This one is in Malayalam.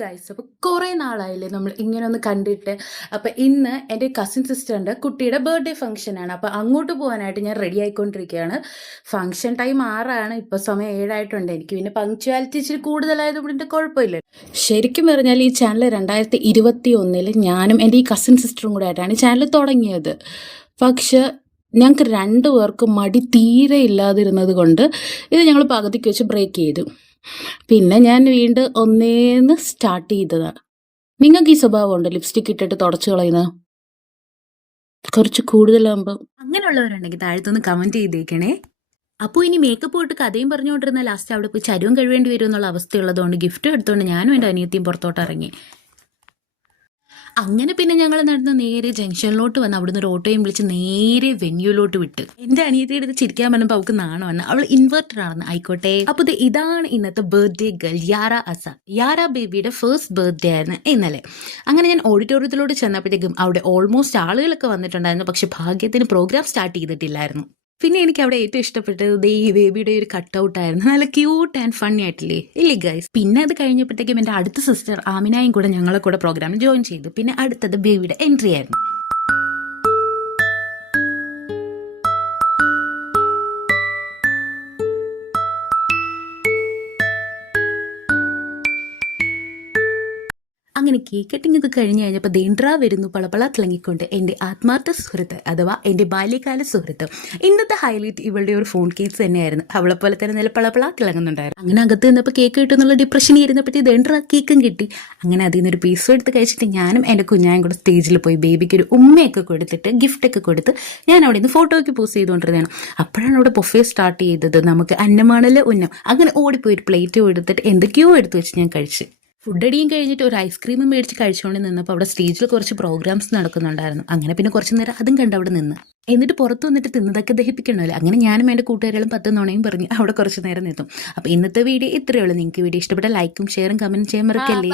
ഗൈസ്, അപ്പോൾ കുറേ നാളായില്ലേ നമ്മൾ ഇങ്ങനെ ഒന്ന് കണ്ടിട്ട്. അപ്പോൾ ഇന്ന് എൻ്റെ കസിൻ സിസ്റ്ററിൻ്റെ കുട്ടിയുടെ ബർത്ത്ഡേ ഫംഗ്ഷനാണ്. അപ്പോൾ അങ്ങോട്ട് പോകാനായിട്ട് ഞാൻ റെഡി ആയിക്കൊണ്ടിരിക്കുകയാണ്. ഫംഗ്ഷൻ ടൈം 6 ഇപ്പോൾ സമയം 7 ആയിട്ടുണ്ട്. എനിക്ക് പിന്നെ പങ്ക്ച്വാലിറ്റി ഇച്ചിരി കൂടുതലായതുകൊണ്ട് കുഴപ്പമില്ല. ശരിക്കും പറഞ്ഞാൽ ഈ ചാനൽ 2021 ഞാനും എൻ്റെ ഈ കസിൻ സിസ്റ്ററും കൂടെ ആയിട്ടാണ് ഈ ചാനൽ തുടങ്ങിയത്. പക്ഷെ ഞങ്ങൾക്ക് 2 പേർക്കും മടി തീരെ ഇല്ലാതിരുന്നത് കൊണ്ട് ഇത് ഞങ്ങൾ പകുതിക്ക് വെച്ച് ബ്രേക്ക് ചെയ്തു. പിന്നെ ഞാൻ വീണ്ടും ഒന്നേന്ന് സ്റ്റാർട്ട് ചെയ്തതാണ്. നിങ്ങൾക്ക് ഈ സ്വഭാവമുണ്ട് ലിപ്സ്റ്റിക് ഇട്ടിട്ട് തുടച്ചു കളയുന്നത്? കുറച്ച് കൂടുതലാകുമ്പോൾ അങ്ങനെയുള്ളവരുണ്ടെങ്കിൽ താഴത്തൊന്ന് കമൻറ്റ് ചെയ്തേക്കണേ. അപ്പോൾ ഇനി മേക്കപ്പ് പോയിട്ട് കഥയും പറഞ്ഞുകൊണ്ടിരുന്ന ലാസ്റ്റ് അവിടെ പോയി ചരുവും കഴിവേണ്ടി വരും എന്നുള്ള അവസ്ഥയുള്ളതുകൊണ്ട് ഗിഫ്റ്റ് എടുത്തുകൊണ്ട് ഞാനും എൻ്റെ അനിയത്തിയും പുറത്തോട്ട് ഇറങ്ങി. അങ്ങനെ പിന്നെ ഞങ്ങൾ നടന്ന് നേരെ ജംഗ്ഷനിലോട്ട് വന്ന് അവിടുന്ന് ഒരു ഓട്ടോയും വിളിച്ച് നേരെ വെന്യൂലോട്ട് വിട്ട്. എൻ്റെ അനിയത്തിയുടെ അടുത്ത് ചിരിക്കാൻ പറഞ്ഞപ്പോൾ അവൾക്ക് നാണമാണ്. അവൾ ഇൻവെർട്ടർ ആണെന്ന്. ആയിക്കോട്ടെ. അപ്പോൾ ഇതാണ് ഇന്നത്തെ ബർത്ത്ഡേ ഗേൾ യാര അസ. യാര ബേബിയുടെ ഫസ്റ്റ് ബർത്ത്ഡേ ആയിരുന്നു ഇന്നലെ. അങ്ങനെ ഞാൻ ഓഡിറ്റോറിയത്തിലോട്ട് ചെന്നപ്പോഴത്തേക്കും അവിടെ ഓൾമോസ്റ്റ് ആളുകളൊക്കെ വന്നിട്ടുണ്ടായിരുന്നു. പക്ഷെ ഭാഗ്യത്തിന് പ്രോഗ്രാം സ്റ്റാർട്ട് ചെയ്തിട്ടില്ലായിരുന്നു. പിന്നെ എനിക്ക് അവിടെ ഏറ്റവും ഇഷ്ടപ്പെട്ടത് ഈ ബേബിയുടെ ഒരു കട്ടൗട്ടായിരുന്നു. നല്ല ക്യൂട്ട് ആൻഡ് ഫണ്ണി ആയിട്ടില്ലേ ഇല്ലേ ഗൈസ്. പിന്നെ അത് കഴിഞ്ഞപ്പോഴത്തേക്കും എൻ്റെ അടുത്ത സിസ്റ്റർ ആമിനായും കൂടെ ഞങ്ങളെ കൂടെ പ്രോഗ്രാമിൽ ജോയിൻ ചെയ്തു. പിന്നെ അടുത്തത് ബേബിയുടെ എൻട്രി ആയിരുന്നു. അങ്ങനെ കേക്ക് കട്ടിങ് ഒക്കെ കഴിഞ്ഞ് കഴിഞ്ഞപ്പോൾ ദേണ്ട്ര വരുന്നു പളപള തിളങ്ങിക്കൊണ്ട് എൻ്റെ ആത്മാർത്ഥ സുഹൃത്ത്, അഥവാ എൻ്റെ ബാല്യകാല സുഹൃത്ത്. ഇന്നത്തെ ഹൈലൈറ്റ് ഇവളുടെ ഒരു ഫോൺ കേസ് തന്നെയായിരുന്നു. അവളെ പോലെ തന്നെ നല്ല പളപള തിളങ്ങുന്നുണ്ടായിരുന്നു. അങ്ങനെ അകത്ത് നിന്നപ്പോൾ കേക്ക് കിട്ടുന്നുള്ള ഡിപ്രഷനിൽ ഇരുന്നപ്പോഴത്തേ ദേണ്ട്ര കേക്കും കിട്ടി. അങ്ങനെ അതിൽ നിന്നൊരു പീസും എടുത്ത് കഴിച്ചിട്ട് ഞാനും എൻ്റെ കുഞ്ഞായും കൂടെ സ്റ്റേജിൽ പോയി ബേബിക്ക് ഒരു ഉമ്മയൊക്കെ കൊടുത്തിട്ട് ഗിഫ്റ്റൊക്കെ കൊടുത്ത് ഞാൻ അവിടെ നിന്ന് ഫോട്ടോയ്ക്ക് പോസ്റ്റ് ചെയ്തുകൊണ്ടിരുന്നതാണ്. അപ്പോഴാണ് അവിടെ ബൊഫേ സ്റ്റാർട്ട് ചെയ്തത്. നമുക്ക് അന്നമാണല്ലോ ഉന്നം. അങ്ങനെ ഓടിപ്പോയി ഒരു പ്ലേറ്റ് എടുത്തിട്ട് എന്തൊക്കെയോ എടുത്ത് വെച്ച് ഞാൻ കഴിച്ച്. ഫുഡ് അടിയും കഴിഞ്ഞിട്ട് ഒരു ഐസ്ക്രീമും മേടിച്ച് കഴിച്ചുകൊണ്ട് നിന്നപ്പോൾ അവിടെ സ്റ്റേജിൽ കുറച്ച് പ്രോഗ്രാംസ് നടക്കുന്നുണ്ടായിരുന്നു. അങ്ങനെ പിന്നെ കുറച്ച് നേരം അതും കണ്ട് അവിടെ നിന്ന്. എന്നിട്ട് പുറത്ത് വന്നിട്ട് തിന്നതൊക്കെ ദഹിപ്പിക്കണമല്ലോ. അങ്ങനെ ഞാനും എൻ്റെ കൂട്ടുകാരികളും 10 നുണയും പറഞ്ഞ് അവിടെ കുറച്ച് നേരം നിന്നു. അപ്പോൾ ഇന്നത്തെ വീഡിയോ ഇത്രയേ ഉള്ളൂ. നിങ്ങൾക്ക് വീഡിയോ ഇഷ്ടപ്പെട്ട ലൈക്കും ഷെയറും കമൻറ്റും ചെയ്യാൻ മറക്കല്ലേ.